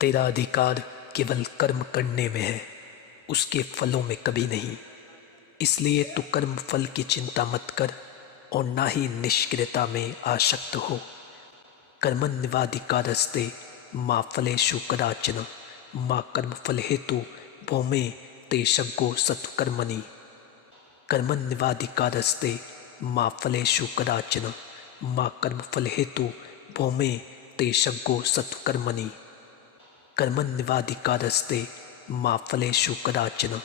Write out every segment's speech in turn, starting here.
तेरा अधिकार केवल कर्म करने में है, उसके फलों में कभी नहीं। इसलिए तू कर्म फल की चिंता मत कर और ना ही निष्क्रियता में आसक्त हो। कर्मण्यवाधिकारस्ते मा फलेषु कदाचन मा कर्म फल हेतु भौमे ते शग्गो सत्कर्मणि। कर्मण्यवाधिकारस्ते मा फलेषु कदाचन मा कर्म फल हेतु भौमे ते शग्गो सत्कर्मणि। कर्मण्यवाधिकारस्ते मा फलेषु कदाचन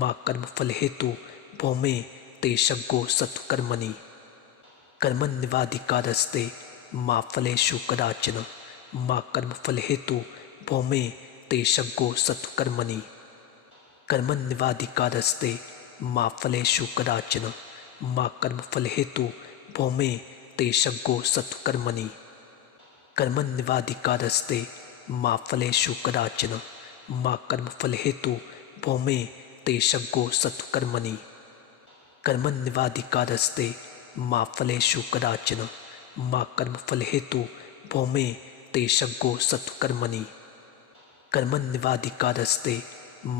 मा कर्म फल हेतु भौमे ते शग्गो सत्कर्मणि। कर्मण्यवाधिकारस्ते मा फलेषु कदाचन मा कर्म फल हेतु भौमे ते शग्गो सत्कर्मणि। कर्मण्यवाधिकारस्ते मा फलेषु कदाचन मा कर्म फल हेतु भौमे ते शग्गो सत्कर्मणि। कर्मण्यवाधिकारस्ते मा फलेषु कदाचन मा कर्म फल हेतु भौमे ते शग्गो सत्कर्मणि। कर्मण्यवाधिकारस्ते मा फलेषु कदाचन मा कर्म फल हेतु भौमे ते शग्गो सत्कर्मणि। कर्मण्यवाधिकारस्ते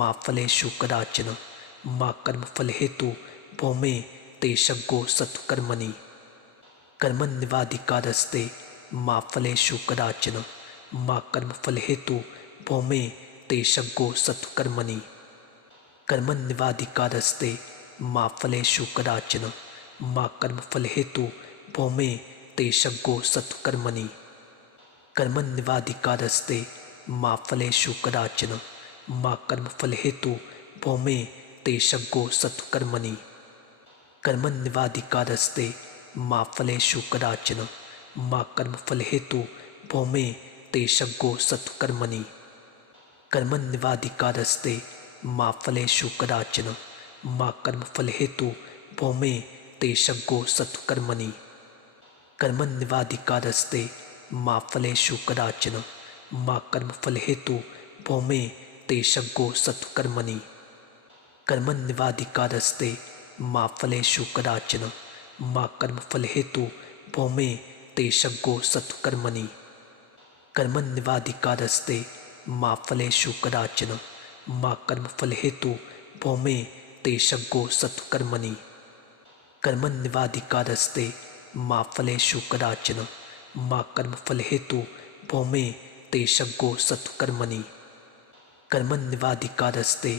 मा फलेषु कदाचन मा कर्म फल हेतु भौमे ते शग्गो सत्कर्मणि। कर्मण्यवाधिकारस्ते मा फलेषु कदाचन मा कर्म फल हेतु भौमे ते शग्गो सत्कर्मणि। कर्मण्यवाधिकारस्ते मा फलेषु कदाचन मा कर्म फल हेतु भौमे ते शग्गो सत्कर्मणि। कर्मण्यवाधिकारस्ते मा फलेषु कदाचन मा कर्म फल हेतु भौमे ते शग्गो सत्कर्मणि। कर्मण्यवाधिकारस्ते मा फलेषु कदाचन मा कर्म फल हेतु भौमे ते शग्गो सत्कर्मणि। कर्मण्यवाधिकारस्ते मा फलेषु कदाचन मा कर्म फल हेतु भौमे ते शग्गो सत्कर्मणि। कर्मण्यवाधिकारस्ते मा फलेषु कदाचन मा कर्म फल हेतु भौमे ते शग्गो सत्कर्मणि। कर्मण्यवाधिकारस्ते मा फलेषु कदाचन मा कर्म फल हेतु भौमे ते शग्गो सत्कर्मणि। कर्मण्यवाधिकारस्ते मा फलेषु कदाचन मा कर्म फल हेतु भौमे ते शग्गो सत्कर्मणि। कर्मण्यवाधिकारस्ते मा फलेषु कदाचन मा कर्म फल हेतु भौमे ते शग्गो सत्कर्मणि। कर्मण्यवाधिकारस्ते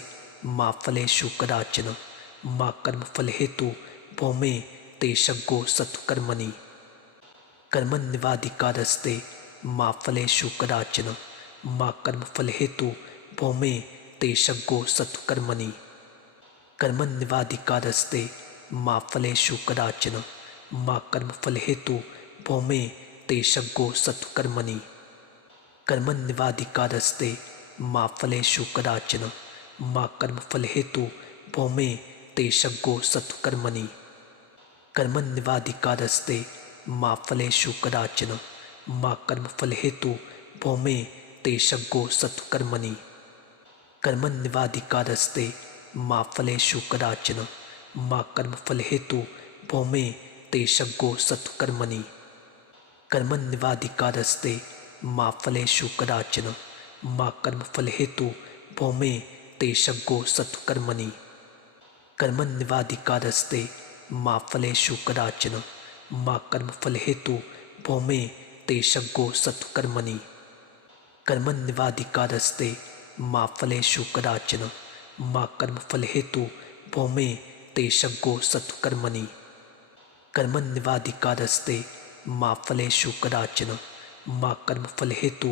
मा फलेषु कदाचन मा कर्म फल हेतु भौमे ते शग्गो सत्कर्मणि। कर्मण्यवाधिकारस्ते मा फलेषु कदाचन मा कर्म फल हेतु भौमे ते शग्गो सत्कर्मणि। कर्मण्यवाधिकारस्ते मा फलेषु कदाचन मा कर्म फल हेतु भौमे ते शग्गो सत्कर्मणि। कर्मण्यवाधिकारस्ते मा फलेषु कदाचन मा कर्म फल हेतु भौमे ते शग्गो सत्कर्मणि। कर्मण्यवाधिकारस्ते मा फलेषु कदाचन मा कर्म फल हेतु भौमे ते शग्गो सत्कर्मणि। कर्मण्यवाधिकारस्ते मा फलेषु कदाचन मा कर्म फल हेतु भौमे ते शग्गो सत्कर्मणि। कर्मण्यवाधिकारस्ते मा फलेषु कदाचन मा कर्म फल हेतु भौमे ते शग्गो सत्कर्मणि। कर्मण्यवाधिकारस्ते मा फलेषु कदाचन मा कर्म फल हेतु भौमे ते शग्गो सत्कर्मणि। कर्मण्यवाधिकारस्ते मा फलेषु कदाचन मा कर्म फल हेतु भौमे ते शग्गो सत्कर्मणि। कर्मण्यवाधिकारस्ते मा फलेषु कदाचन मा कर्म फल हेतु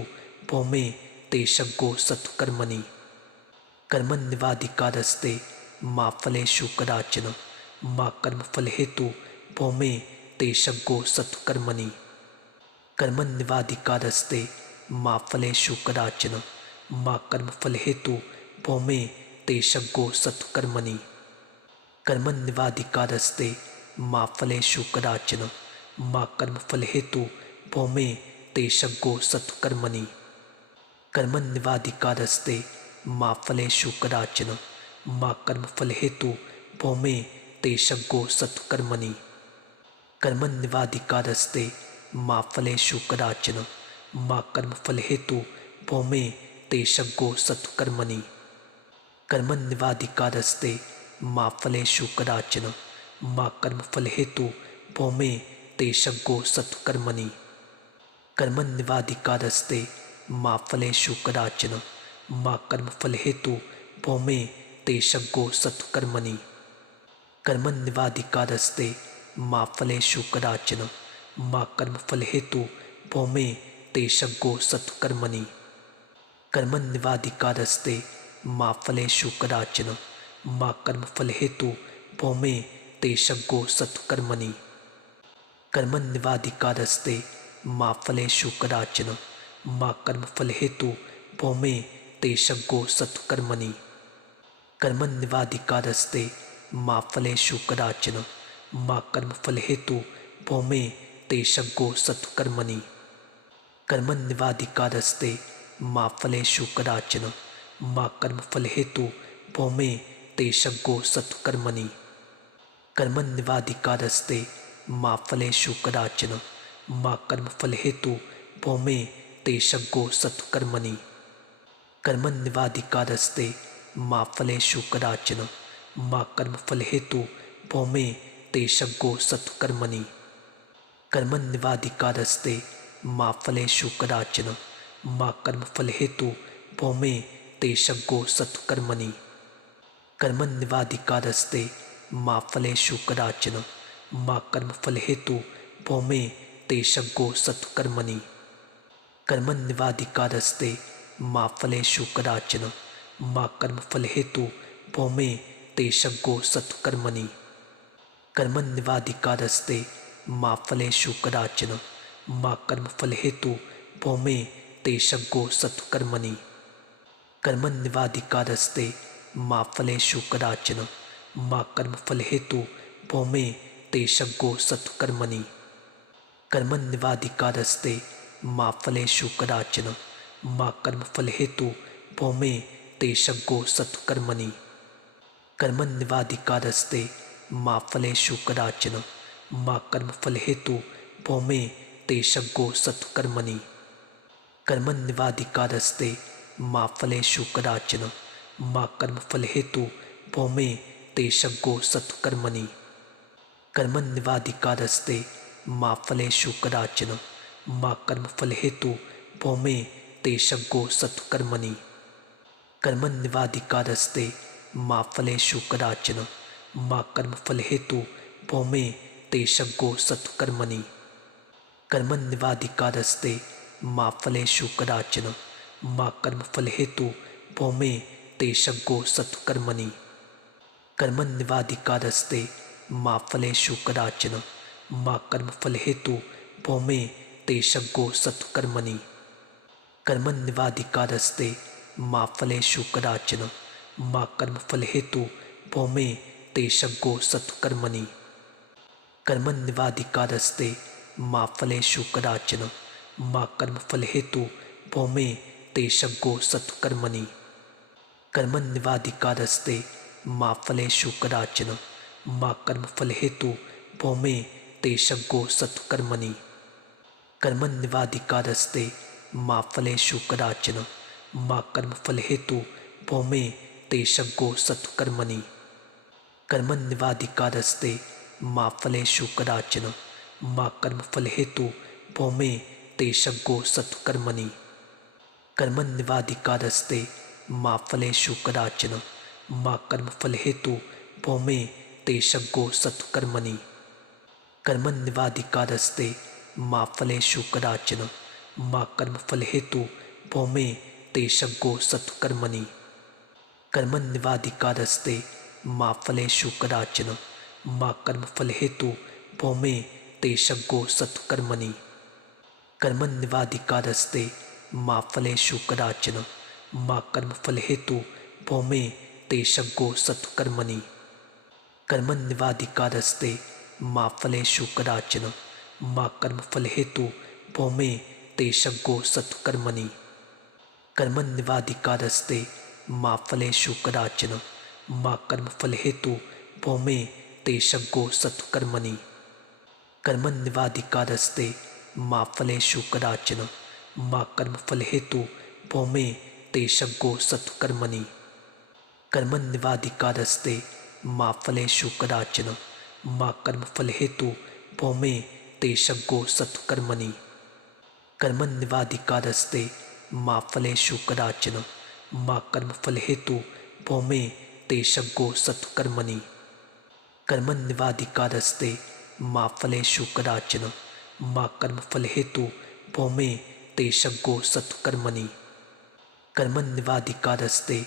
भौमे ते शग्गो सत्कर्मणि। कर्मण्यवाधिकारस्ते मा फलेषु कदाचन मा कर्म फल हेतु भौमे ते शग्गो सत्कर्मणि। कर्मण्यवाधिकारस्ते मा फलेषु कदाचन मा कर्म फल हेतु भौमे ते शग्गो सत्कर्मणि। कर्मण्यवाधिकारस्ते मा फलेषु कदाचन मा कर्म फल हेतु भौमे ते शग्गो सत्कर्मणि। कर्मण्यवाधिकारस्ते मा फलेषु कदाचन मा कर्म फल हेतु भौमे ते शग्गो सत्कर्मणि। कर्मण्यवाधिकारस्ते मा फलेषु कदाचन मा कर्म फल हेतु भौमे तेषग्गो सत्कर्मणि कर्मण्येवाधिकारस्ते मा फलेषु कदाचन मा कर्मफल हेतु भौमे तेषग्गो सत्कर्मणि कर्मण्येवाधिकारस्ते मा फलेषु कदाचन मा कर्मफल हेतु भौमे तेषग्गो सत्कर्मणि कर्मण्येवाधिकारस्ते मा फलेषु कदाचन मा कर्मफल हेतु भौमे तेषग्गो सत्कर्मणि कर्मण्येवाधिकारस्ते मा फलेषु कदाचन मा कर्मफल हेतु भौमे तेषग्गो सत्कर्मणि कर्मण्येवाधिकारस्ते मा फलेषु कदाचन मा कर्मफल हेतु भौमे तेषग्गो सत्कर्मणि कर्मण्येवाधिकारस्ते मा फलेषु कदाचन मा कर्मफल हेतु भौमे तेषग्गो सत्कर्मणि कर्मण्येवाधिकारस्ते मा फलेषु कदाचन मा कर्मफल हेतु भौमे तेषग्गो सत्कर्मणि कर्मण्येवाधिकारस्ते मा फलेषु कदाचन मा कर्मफल हेतु भौमे तेषग्गो सत्कर्मणि कर्मण्येवाधिकारस्ते मा फलेषु कदाचन मा कर्मफल हेतु भौमे तेषग्गो सत्कर्मणि कर्मण्येवाधिकारस्ते मा फलेषु कदाचन मा कर्मफल हेतु भौमे तेषग्गो सत्कर्मणि कर्मण्येवाधिकारस्ते मा फलेषु कदाचन मा कर्मफल हेतु भौमे तेषग्गो सत्कर्मणि कर्मण्येवाधिकारस्ते मा फलेषु कदाचन मा कर्मफल हेतु भौमे तेषग्गो सत्कर्मणि कर्मण्येवाधिकारस्ते मा फलेषु कदाचन मा कर्मफल हेतु भौमे तेषग्गो सत्कर्मणि कर्मण्येवाधिकारस्ते मा फलेषु कदाचन मा कर्मफल हेतु भौमे तेषग्गो सत्कर्मणि कर्मण्येवाधिकारस्ते मा फलेषु कदाचन मा कर्मफल हेतु भौमे तेषग्गो सत्कर्मणि कर्मण्येवाधिकारस्ते मा फलेषु कदाचन मा कर्मफल हेतु भौमे तेषग्गो सत्कर्मणि कर्मण्येवाधिकारस्ते मा फलेषु कदाचन मा कर्मफल हेतु भौमे तेषग्गो सत्कर्मणि कर्मण्येवाधिकारस्ते मा फलेषु कदाचन मा कर्मफल हेतु भौमे तेषग्गो सत्कर्मणि कर्मण्येवाधिकारस्ते मा फलेषु कदाचन मा कर्मफल हेतु भौमे तेषग्गो सत्कर्मणि कर्मण्येवाधिकारस्ते मा फलेषु कदाचन मा कर्मफल हेतु भौमे तेषग्गो सत्कर्मणि कर्मण्येवाधिकारस्ते मा फलेषु कदाचन मा कर्मफल हेतु भौमे तेषग्गो सत्कर्मणि कर्मण्येवाधिकारस्ते मा फलेषु कदाचन मा कर्मफल हेतु भौमे तेषग्गो सत्कर्मणि कर्मण्येवाधिकारस्ते मा फलेषु कदाचन मा कर्मफल हेतु भौमे तेषग्गो सत्कर्मणि कर्मण्येवाधिकारस्ते मा फलेषु कदाचन मा कर्मफल हेतु भौमे तेषग्गो सत्कर्मणि कर्मण्येवाधिकारस्ते मा फलेषु कदाचन मा कर्मफल हेतु भौमे तेषग्गो सत्कर्मणि कर्मण्येवाधिकारस्ते मा फलेषु कदाचन मा कर्मफल हेतु भौमे तेषग्गो सत्कर्मणि कर्मण्येवाधिकारस्ते मा फलेषु कदाचन मा कर्मफल हेतु भौमे तेषग्गो सत्कर्मणि कर्मण्येवाधिकारस्ते मा फलेषु कदाचन मा कर्मफल हेतु भौमे तेषग्गो सत्कर्मणि कर्मण्येवाधिकारस्ते मा फलेषु कदाचन मा कर्मफल हेतु भौमे तेषग्गो सत्कर्मणि कर्मण्येवाधिकारस्ते मा फलेषु कदाचन मा कर्मफल हेतु भौमे तेषग्गो सत्कर्मणि कर्मण्येवाधिकारस्ते मा फलेषु कदाचन मा कर्मफल हेतु भौमे तेषग्गो सत्कर्मणि कर्मण्येवाधिकारस्ते मा फलेषु कदाचन मा कर्मफल हेतु भौमे तेषग्गो सत्कर्मणि कर्मण्येवाधिकारस्ते मा फलेषु कदाचन मा कर्मफल हेतु भौमे ते शग्गो सत्कर्मणि कर्मण्येवाधिकारस्ते मा फलेषु कदाचन मा कर्मफल हेतु भौमे ते शग्गो सत्कर्मणि कर्मण्येवाधिकारस्ते मा फलेषु कदाचन मा कर्मफल हेतु भौमे ते शग्गो सत्कर्मणि कर्मण्येवाधिकारस्ते मा फलेषु कदाचन मा कर्मफल हेतु भौमे ते शग्गो सत्कर्मणि कर्मण्येवाधिकारस्ते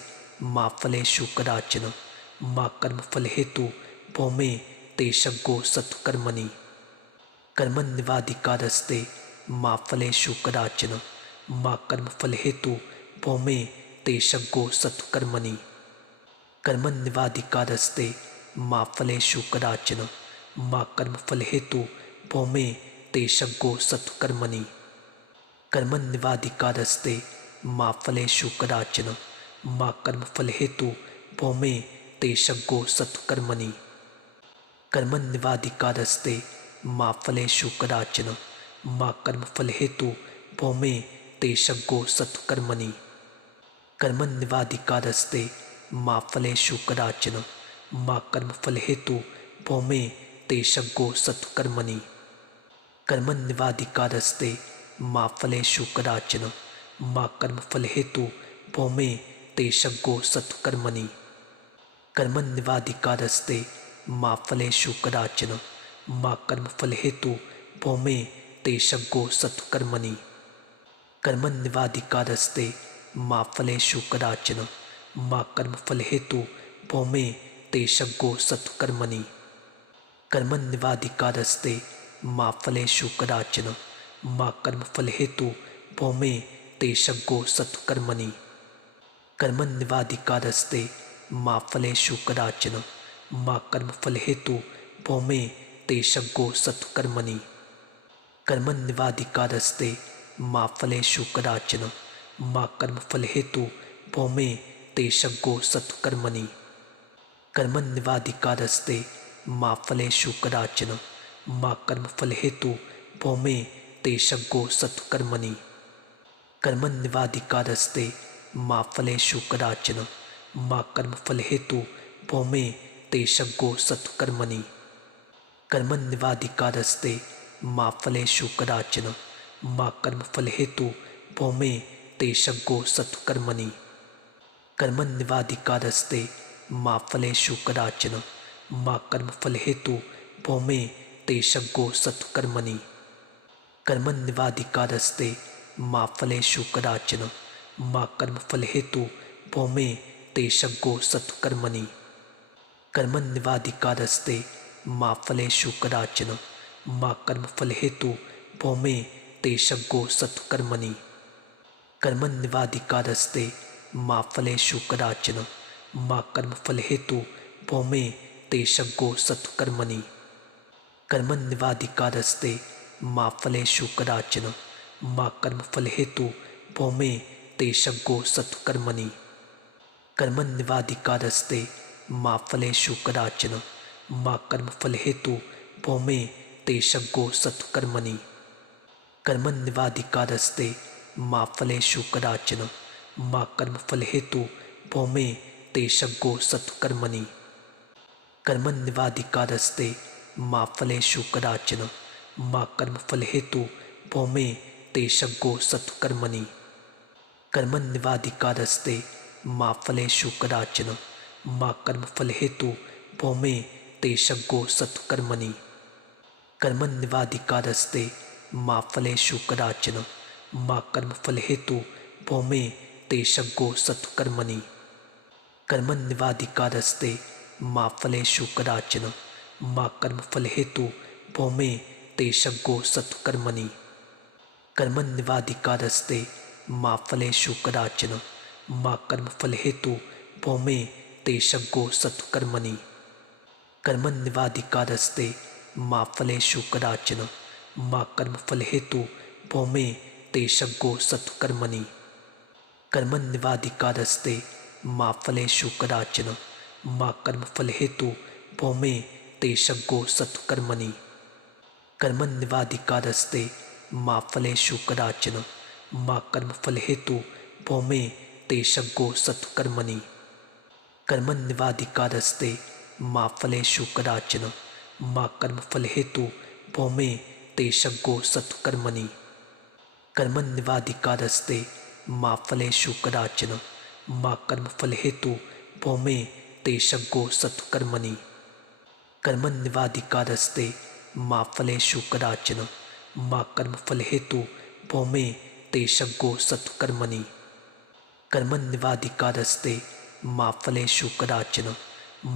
मा फलेषु कदाचन मा कर्मफल हेतु भौमे ते शग्गो सत्कर्मणि कर्मण्येवाधिकारस्ते मा फलेषु कदाचन मा कर्मफल हेतु भौमे ते शग्गो सत्कर्मणि कर्मण्येवाधिकारस्ते मा फलेषु कदाचन मा कर्मफल हेतु भौमे ते शग्गो सत्कर्मणि कर्मण्येवाधिकारस्ते मा फलेषु कदाचन मा कर्मफल हेतु भौमे ते शग्गो सत्कर्मणि कर्मण्येवाधिकारस्ते मा फलेषु कदाचन मा कर्मफल हेतु भौमे ते शग्गो सत्कर्मणि कर्मण्येवाधिकारस्ते मा फलेषु कदाचन मा कर्मफल हेतु भौमे ते शग्गो सत्कर्मणि कर्मण्येवाधिकारस्ते मा फलेषु कदाचन मा कर्मफल हेतु भौमे ते शग्गो सत्कर्मणि कर्मण्येवाधिकारस्ते मा फलेषु कदाचन मा कर्मफल हेतु भौमे ते शग्गो सत्कर्मणि कर्मण्येवाधिकारस्ते मा फलेषु कदाचन मा कर्मफल हेतु भौमे ते शग्गो सत्कर्मणि कर्मण्येवाधिकारस्ते मा फलेषु कदाचन मा कर्मफल हेतु भौमे ते शग्गो सत्कर्मणि कर्मण्येवाधिकारस्ते मा फलेषु कदाचन मा कर्मफल हेतु भौमे ते शग्गो सत्कर्मणि कर्मण्येवाधिकारस्ते मा फलेषु कदाचन मा कर्मफल हेतु भौमे ते शग्गो सत्कर्मणि कर्मण्येवाधिकारस्ते मा फलेषु कदाचन मा कर्मफल हेतु भौमे ते शग्गो सत्कर्मणि कर्मण्येवाधिकारस्ते मा फलेषु कदाचन मा कर्मफल हेतु भौमे ते शग्गो सत्कर्मणि कर्मण्येवाधिकारस्ते मा फलेषु कदाचन मा कर्मफल हेतु भौमे ते शग्गो सत्कर्मणि कर्मण्येवाधिकारस्ते मा फलेषु कदाचन मा कर्मफल हेतु भौमे ते शग्गो सत्कर्मणि कर्मण्येवाधिकारस्ते मा फलेषु कदाचन मा कर्मफल हेतु भौमे ते शग्गो सत्कर्मणि कर्मण्येवाधिकारस्ते मा फलेषु कदाचन मा कर्मफल हेतु भौमे ते शग्गो सत्कर्मणि कर्मण्येवाधिकारस्ते मा फलेषु कदाचन मा कर्मफल हेतु भौमे ते शग्गो सत्कर्मणि कर्मण्येवाधिकारस्ते मा फलेषु कदाचन मा कर्मफल हेतु भौमे ते शग्गो सत्कर्मणि कर्मण्येवाधिकारस्ते मा फलेषु कदाचन मा कर्मफल हेतु भौमे ते शग्गो सत्कर्मणि कर्मण्येवाधिकारस्ते मा फलेषु कदाचन मा कर्मफल हेतु भौमे ते शग्गो सत्कर्मणि कर्मण्येवाधिकारस्ते मा फलेषु कदाचन मा कर्मफल हेतु भौमे ते शग्गो सत्कर्मणि कर्मण्येवाधिकारस्ते मा फलेषु कदाचन मा कर्मफल हेतु भौमे ते शग्गो सत्कर्मणि कर्मण्येवाधिकारस्ते मा फलेषु कदाचन मा कर्मफल हेतु भौमे ते शग्गो सत्कर्मणि कर्मण्येवाधिकारस्ते मा फलेषु कदाचन मा कर्मफल हेतु भौमे ते शग्गो सत्कर्मणि कर्मण्येवाधिकारस्ते मा फलेषु कदाचन मा कर्मफल हेतु भौमे ते शग्गो सत्कर्मणि कर्मण्येवाधिकारस्ते मा फलेषु कदाचन मा कर्मफल हेतु भौमे ते शग्गो सत्कर्मणि कर्मण्येवाधिकारस्ते मा फलेषु कदाचन मा कर्मफल हेतु भौमे ते शग्गो सत्कर्मणि कर्मण्येवाधिकारस्ते मा फलेषु कदाचन मा कर्मफल हेतु भौमे तेषग्गो सत्कर्मणि कर्मण्यवाधिकारस्ते मा फलेषु कदाचन मा कर्मफलहेतु भौमे तेषग्गो सत्कर्मणि कर्मण्यवाधिकारस्ते मा फलेषु कदाचन मा कर्मफलहेतु भौमे तेषग्गो सत्कर्मणि कर्मण्यवाधिकारस्ते मा फलेषु कदाचन मा कर्मफलहेतु भौमे तेषग्गो सत्कर्मणि कर्मण्यवाधिकारस्ते मा फलेषु कदाचन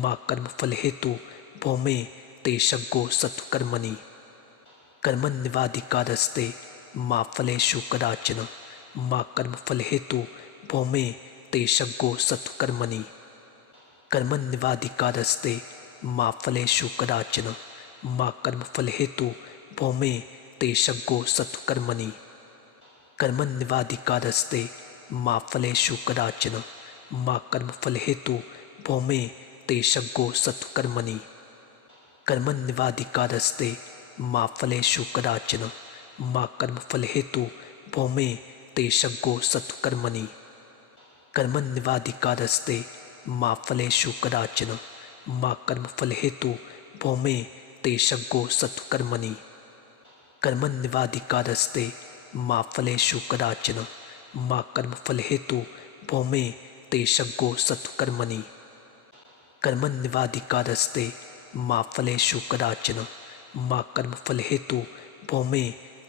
मा कर्मफलहेतु भौमे तेषग्गो सत्कर्मणि कर्मण्यवाधिकारस्ते मा फलेषु कदाचन मा कर्मफलहेतु भौमे तेषग्गो सत्कर्मणि कर्मण्यवाधिकारस्ते मा फलेषु कदाचन मा कर्मफलहेतु भौमे तेषग्गो सत्कर्मणि कर्मण्यवाधिकारस्ते मा फलेषु कदाचन मा कर्मफलहेतु भौमे तेषग्गो सत्कर्मणि कर्मण्यवाधिकारस्ते मा फलेषु कदाचन मा कर्मफलहेतु भौमे तेषग्गो सत्कर्मणि कर्मण्यवाधिकारस्ते मा फलेषु कदाचन मा कर्मफलहेतु भौमे तेषग्गो सत्कर्मणि कर्मण्यवाधिकारस्ते मा फलेषु कदाचन मा कर्मफलहेतु भौमे तेषग्गो सत्कर्मणि कर्मण्यवाधिकारस्ते मा फलेषु कदाचन मा कर्मफलहेतु भौमे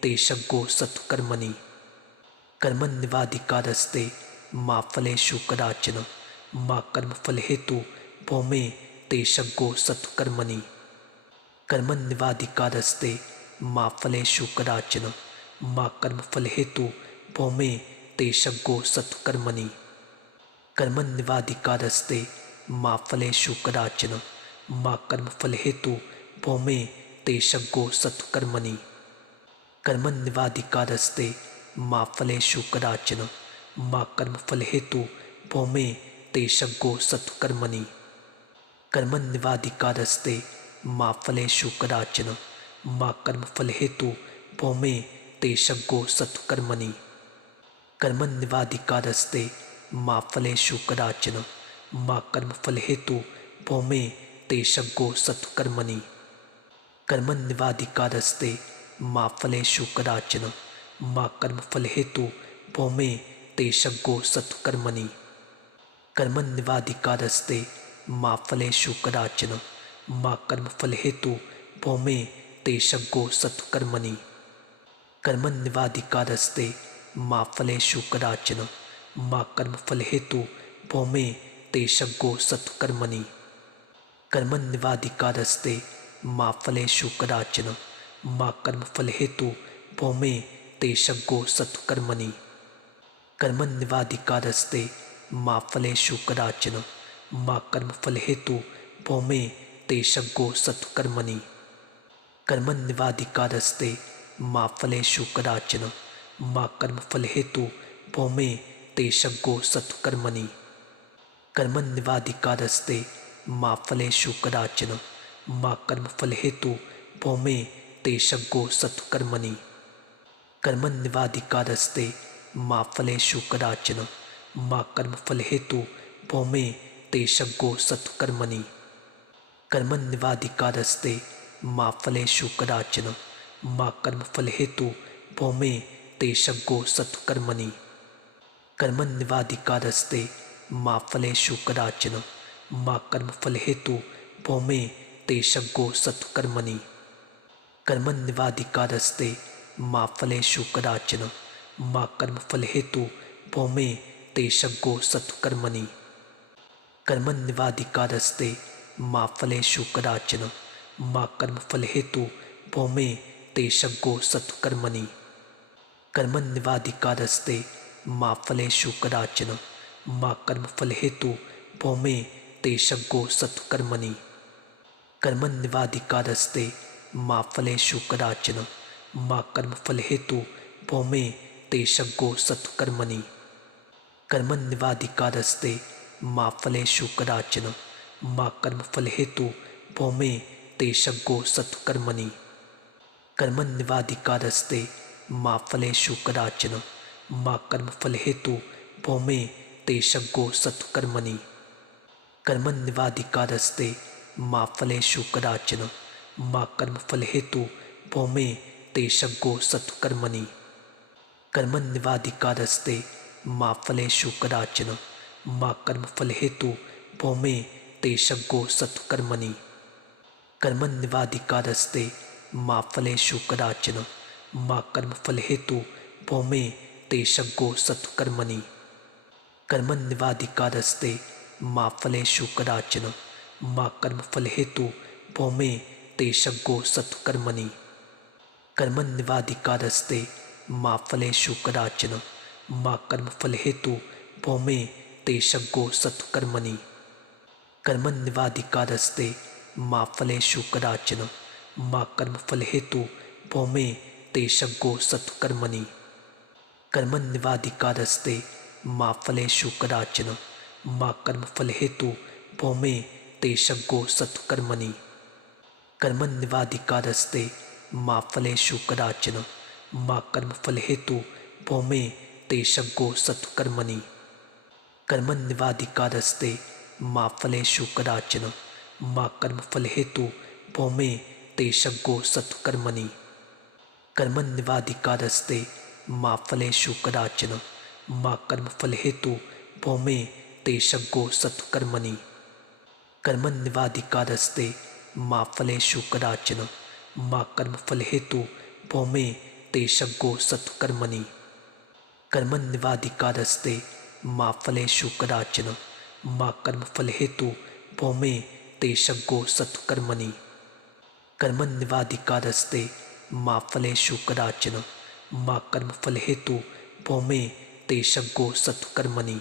तेषग्गो सत्कर्मणि कर्मण्यवाधिकारस्ते मा फलेषु कदाचन मा कर्मफलहेतु भौमे तेषग्गो सत्कर्मणि कर्मण्यवाधिकारस्ते मा फलेषु कदाचन मा कर्मफलहेतु भौमे तेषग्गो सत्कर्मणि कर्मण्यवाधिकारस्ते मा फलेषु कदाचन मा कर्मफलहेतु भौमे तेषग्गो सत्कर्मणि कर्मण्यवाधिकारस्ते मा फलेषु कदाचन मा कर्मफलहेतु भौमे तेषग्गो सत्कर्मणि कर्मण्यवाधिकारस्ते मा फलेषु कदाचन मा कर्मफलहेतु भौमे तेषग्गो सत्कर्मणि कर्मण्यवाधिकारस्ते मा फलेषु कदाचन मा कर्मफलहेतु भौमे तेषग्गो सत्कर्मणि कर्मण्यवाधिकारस्ते मा फलेषु कदाचन मा कर्मफलहेतु भौमे तेषग्गो सत्कर्मणि कर्मण्यवाधिकारस्ते मा फलेषु कदाचन मा कर्मफलहेतु भौमे तेषग्गो सत्कर्मणि कर्मण्यवाधिकारस्ते मा फलेषु कदाचन मा कर्मफलहेतु भौमे तेषग्गो सत्कर्मणि कर्मण्यवाधिकारस्ते मा फलेषु कदाचन मा कर्मफलहेतु भौमे तेषग्गो सत्कर्मणि कर्मण्यवाधिकारस्ते मा फलेषु कदाचन मा कर्मफलहेतु भौमे तेषग्गो सत्कर्मणि कर्मण्यवाधिकारस्ते मा फलेषु कदाचन मा कर्मफलहेतु भौमे तेषग्गो सत्कर्मणि कर्मण्यवाधिकारस्ते मा फलेषु कदाचन मा कर्मफलहेतु भौमे तेषग्गो सत्कर्मणि कर्मण्यवाधिकारस्ते मा फलेषु कदाचन मा कर्मफलहेतु भौमे तेषग्गो सत्कर्मणि कर्मण्यवाधिकारस्ते मा फलेषु कदाचन मा कर्मफलहेतु भौमे तेषग्गो सत्कर्मणि कर्मण्यवाधिकारस्ते मा फलेषु कदाचन मा कर्मफलहेतु भौमे तेषग्गो सत्कर्मणि कर्मण्यवाधिकारस्ते मा फलेषु कदाचन मा कर्मफलहेतु भौमे तेषग्गो सत्कर्मणि कर्मण्यवाधिकारस्ते मा फलेषु कदाचन मा कर्मफलहेतु भौमे तेषग्गो सत्कर्मणि कर्मण्यवाधिकारस्ते मा फलेषु कदाचन मा कर्मफलहेतु भौमे तेषग्गो सत्कर्मणि कर्मण्यवाधिकारस्ते मा फलेषु कदाचन मा कर्मफलहेतु भौमे तेषग्गो सत्कर्मणि कर्मण्यवाधिकारस्ते मा फलेषु कदाचन मा कर्मफलहेतु भौमे तेषग्गो सत्कर्मणि कर्मण्यवाधिकारस्ते मा फलेषु कदाचन मा कर्मफलहेतु भौमे तेषग्गो सत्कर्मणि कर्मण्येवाधिकारस्ते मा फलेषु कदाचन मा कर्मफलहेतु भौमे तेषग्गो सत्कर्मणि कर्मण्येवाधिकारस्ते मा फलेषु कदाचन मा कर्मफलहेतु भौमे तेषग्गो सत्कर्मणि कर्मण्येवाधिकारस्ते मा फलेषु कदाचन मा कर्मफलहेतु भौमे तेषग्गो सत्कर्मणि कर्मण्येवाधिकारस्ते मा फलेषु कदाचन मा कर्मफलहेतु भौमे तेषग्गो सत्कर्मणि कर्मण्येवाधिकारस्ते मा फलेषु कदाचन मा कर्मफलहेतु भौमे तेषग्गो सत्कर्मणि कर्मण्येवाधिकारस्ते मा फलेषु कदाचन मा कर्मफलहेतु भौमे तेषग्गो सत्कर्मणि कर्मण्येवाधिकारस्ते मा फलेषु कदाचन मा कर्मफलहेतु भौमे तेषग्गो सत्कर्मणि कर्मण्येवाधिकारस्ते मा फलेषु कदाचन मा कर्मफलहेतु भौमे तेषग्गो सत्कर्मणि कर्मण्येवाधिकारस्ते मा फलेषु कदाचन मा कर्मफलहेतु भौमे तेषग्गो सत्कर्मणि कर्मण्येवाधिकारस्ते मा फलेषु कदाचन मा कर्मफलहेतु भौमे तेषग्गो सत्कर्मणि कर्मण्येवाधिकारस्ते मा फलेषु कदाचन मा कर्मफलहेतु भौमे तेषग्गो सत्कर्मणि कर्मण्येवाधिकारस्ते मा फलेषु कदाचन मा कर्मफलहेतु भौमे तेषग्गो सत्कर्मणि कर्मण्येवाधिकारस्ते मा फलेषु कदाचन मा कर्मफलहेतु भौमे तेषग्गो सत्कर्मणि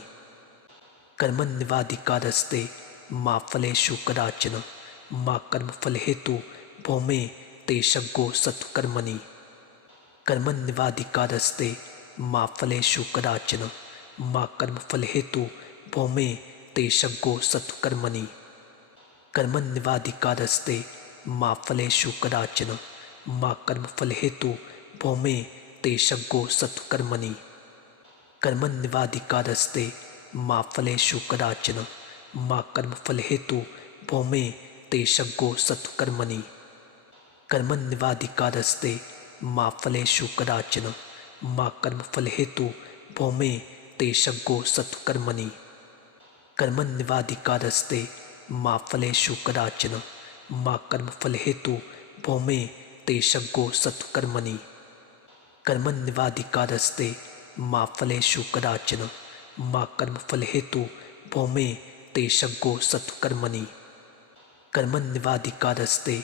कर्मण्येवाधिकारस्ते मा फलेषु कदाचन मा कर्मफलहेतु भौमे तेषग्गो सत्कर्मणि कर्मण्येवाधिकारस्ते मा फलेषु कदाचन मा कर्मफलहेतु भौमे तेषग्गो सत्कर्मणि कर्मण्येवाधिकारस्ते मा फलेषु कदाचन मा कर्मफलहेतु भौमे तेषग्गो सत्कर्मणि कर्मण्येवाधिकारस्ते मा फलेषु कदाचन मा कर्मफलहेतु भौमे तेषग्गो सत्कर्मणि कर्मण्येवाधिकारस्ते मा फलेषु कदाचन मा कर्मफलहेतु भौमे तेषग्गो सत्कर्मणि कर्मण्येवाधिकारस्ते मा फलेषु कदाचन मा कर्मफलहेतु भौमे तेषग्गो सत्कर्मणि कर्मण्येवाधिकारस्ते मा फलेषु कदाचन मा कर्मफलहेतु भौमे तेषग्गो सत्कर्मणि कर्मण्येवाधिकारस्ते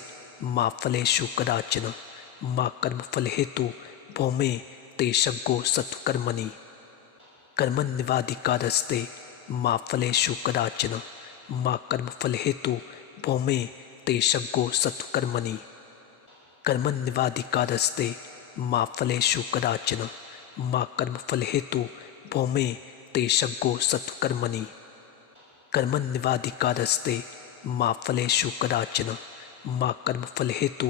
मा फलेषु कदाचन मा कर्मफलहेतु भौमे तेषग्गो सत्कर्मणि कर्मण्येवाधिकारस्ते मा फलेषु कदाचन मा कर्मफलहेतु भौमे तेषग्गो सत्कर्मणि कर्मण्येवाधिकारस्ते मा फलेषु कदाचन मा कर्मफलहेतु भौमे तेषग्गो सत्कर्मणि कर्मण्येवाधिकारस्ते मा फलेषु कदाचन मा कर्मफलहेतु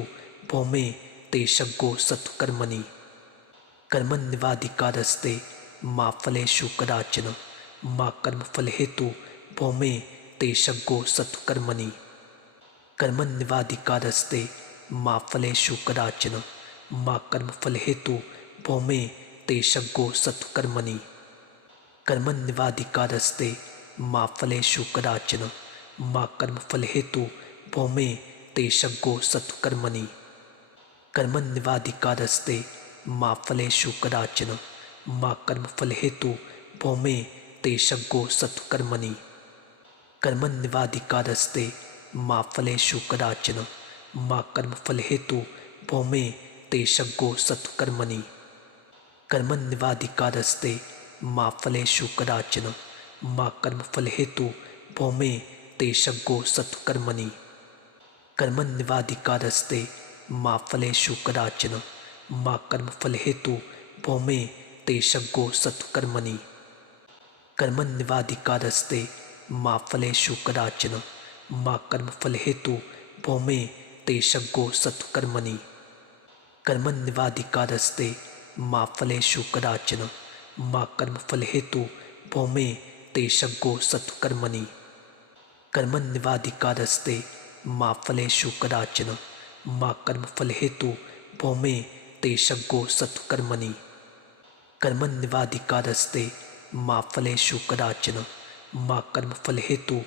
भौमे तेषग्गो सत्कर्मणि कर्मण्येवाधिकारस्ते मा फलेषु कदाचन मा कर्मफलहेतु भौमे तेषग्गो सत्कर्मणि कर्मण्येवाधिकारस्ते मा फलेषु कदाचन मा कर्मफलहेतु भौमे तेषग्गो सत्कर्मणि कर्मण्येवाधिकारस्ते मा फलेषु कदाचन मा कर्मफलहेतु भौमे तेषग्गो सत्कर्मणि कर्मण्येवाधिकारस्ते मा फलेषु कदाचन मा कर्मफलहेतु भौमे तेषग्गो सत्कर्मणि कर्मण्येवाधिकारस्ते मा फलेषु कदाचन मा कर्मफलहेतु भौमे तेषग्गो सत्कर्मणि कर्मण्येवाधिकारस्ते मा फलेषु कदाचन मा कर्मफलहेतु भौमे तेषग्गो सत्कर्मणि कर्मण्येवाधिकारस्ते मा फलेषु कदाचन मा कर्मफलहेतु भौमे तेषग्गो सत्कर्मणि कर्मण्येवाधिकारस्ते मा फलेषु कदाचन मा कर्मफलहेतु भौमे तेषग्गो सत्कर्मणि कर्मण्येवाधिकारस्ते मा फलेषु कदाचन मा कर्मफलहेतु भौमे तेषग्गो सत्कर्मणि कर्मण्यवाधिकारस्ते मा फलेषु कदाचन मा कर्मफल हेतु भौमे तेषग्गो सत्कर्मणि कर्मण्यवाधिकारस्ते मा फलेषु कदाचन मा कर्मफल हेतु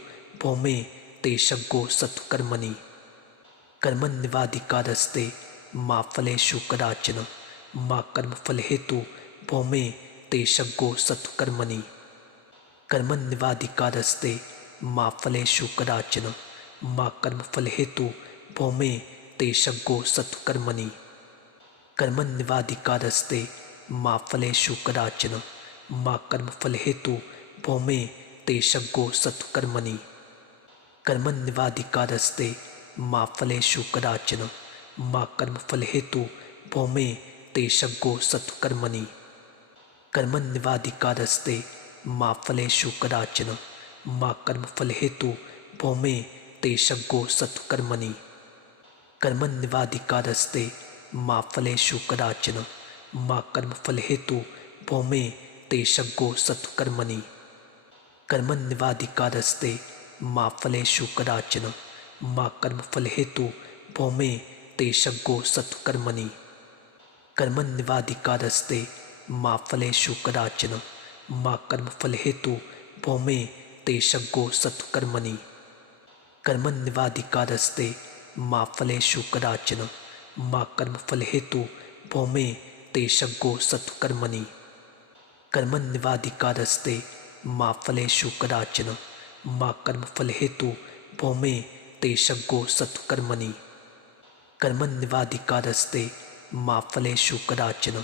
भौमे तेषग्गो सत्कर्मणि कर्मण्यवाधिकारस्ते मा फलेषु कदाचन मा कर्मफल हेतु भौमे तेषग्गो सत्कर्मणि कर्मण्यवाधिकारस्ते मा फलेषु कदाचन मा कर्मफल हेतु भौमे तेषग्गो सत्कर्मणि कर्मण्यवाधिकारस्ते मा फलेषु कदाचन मा कर्मफल हेतु भौमे तेषग्गो सत्कर्मणि कर्मण्यवाधिकारस्ते मा फलेषु कदाचन मा कर्मफल हेतु भौमे तेषग्गो सत्कर्मणि कर्मण्यवाधिकारस्ते मा फलेषु कदाचन मा कर्मफल हेतु भौमे तेषग्गो सत्कर्मणि कर्मण्यवाधिकारस्ते मा फलेषु कदाचन मा कर्मफल हेतु भौमे तेषग्गो सत्कर्मणि कर्मण्यवाधिकारस्ते मा फलेषु कदाचन मा कर्मफल हेतु भौमे तेषग्गो सत्कर्मणि कर्मण्यवाधिकारस्ते मा फलेषु कदाचन मा कर्मफल हेतु भौमे तेषग्गो सत्कर्मणि कर्मण्यवाधिकारस्ते मा फलेषु कदाचन मा कर्मफल हेतु भौमे तेषग्गो सत्कर्मणि कर्मण्यवाधिकारस्ते मा फलेषु कदाचन मा कर्मफल हेतु भौमे तेषग्गो सत्कर्मणि कर्मण्यवाधिकारस्ते मा फलेषु कदाचन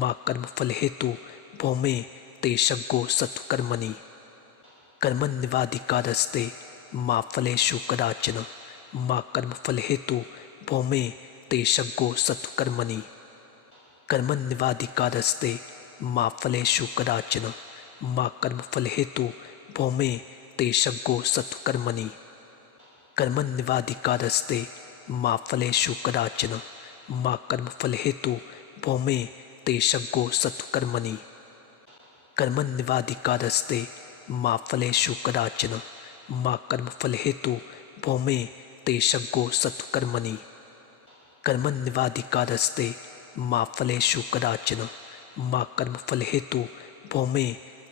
मा कर्मफल हेतु भौमे तेषग्गो सत्कर्मणि कर्मण्यवाधिकारस्ते मा फलेषु कदाचन मा कर्मफल हेतु भौमे तेषग्गो सत्कर्मणि कर्मण्यवाधिकारस्ते मा फलेषु कदाचन मा कर्मफल हेतु भौमे तेषग्गो सत्कर्मणि कर्मण्यवाधिकारस्ते मा फलेषु कदाचन मा कर्मफल हेतु भौमे तेषग्गो सत्कर्मणि कर्मण्यवाधिकारस्ते मा फलेषु कदाचन मा कर्मफल हेतु भौमे तेषग्गो सत्कर्मणि कर्मण्यवाधिकारस्ते मा फलेषु कदाचन मा कर्मफल हेतु भौमे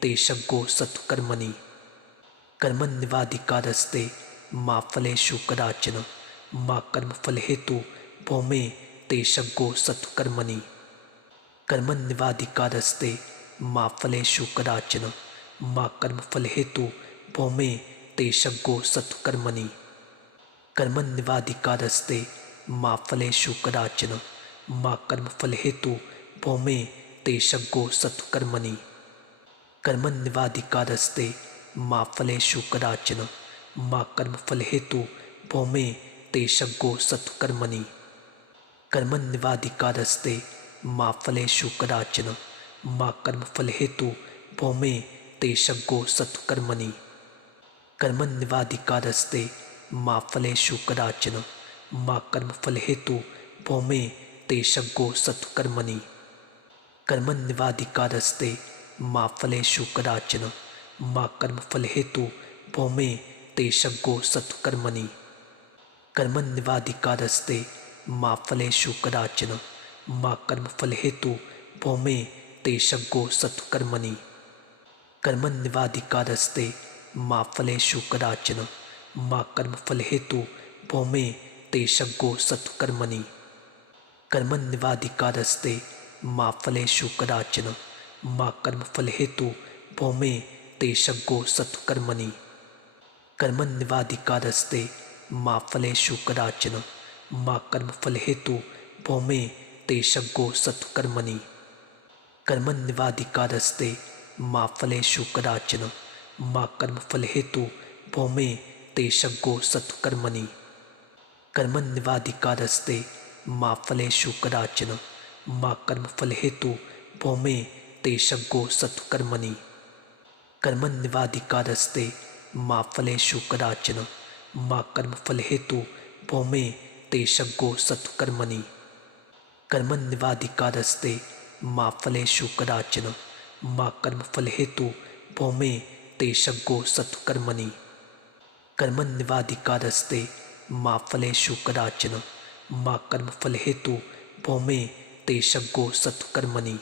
तेषग्गो सत्कर्मणि कर्मण्यवाधिकारस्ते मा फलेषु कदाचन मा कर्मफल हेतु भौमे तेषग्गो सत्कर्मणि कर्मण्यवाधिकारस्ते मा फलेषु कदाचन मा कर्मफल हेतु भौमे तेषग्गो सत्कर्मणि कर्मण्यवाधिकारस्ते मा फलेषु कदाचन मा कर्मफल हेतु भौमे तेषग्गो सत्कर्मणि कर्मण्यवाधिकारस्ते मा फलेषु कदाचन मा कर्मफल हेतु भौमे तेषग्गो सत्कर्मणि कर्मण्यवाधिकारस्ते मा फलेषु कदाचन मा कर्मफल हेतु भौमे तेषग्गो सत्कर्मणि कर्मण्यवाधिकारस्ते मा फलेषु कदाचन मा कर्मफल हेतु भौमे तेषग्गो सत्कर्मणि कर्मण्यवाधिकारस्ते मा फलेषु कदाचन मा कर्मफल हेतु भौमे तेषग्गो सत्कर्मणि कर्मण्यवाधिकारस्ते मा फलेषु कदाचन मा कर्मफल हेतु भौमे तेषग्गो सत्कर्मणि कर्मण्यवाधिकारस्ते मा फलेषु कदाचन मा कर्मफल हेतु भौमे तेषग्गो सत्कर्मणि कर्मण्यवाधिकारस्ते मा फलेषु कदाचन मा कर्मफल हेतु भौमे तेषग्गो सत्कर्मणि कर्मण्यवाधिकारस्ते मा फलेषु कदाचन मा कर्मफल हेतु भौमे तेषग्गो सत्कर्मणि कर्मण्यवाधिकारस्ते मा फलेषु कदाचन मा कर्मफल हेतु भौमे तेषग्गो सत्कर्मणि कर्मण्यवाधिकारस्ते मा फलेषु कदाचन मा कर्मफल हेतु भौमे तेषग्गो सत्कर्मणि कर्मण्यवाधिकारस्ते मा फलेषु कदाचन मा कर्मफल हेतु भौमे तेषग्गो सत्कर्मणि कर्मण्यवाधिकारस्ते मा फलेषु कदाचन मा कर्मफल हेतु भौमे ते शग्गो सत्कर्मणि। कर्मण्येवाधिकारस्ते मा फलेषु कदाचन मा कर्मफल हेतु भौमे ते शग्गो सत्कर्मणि।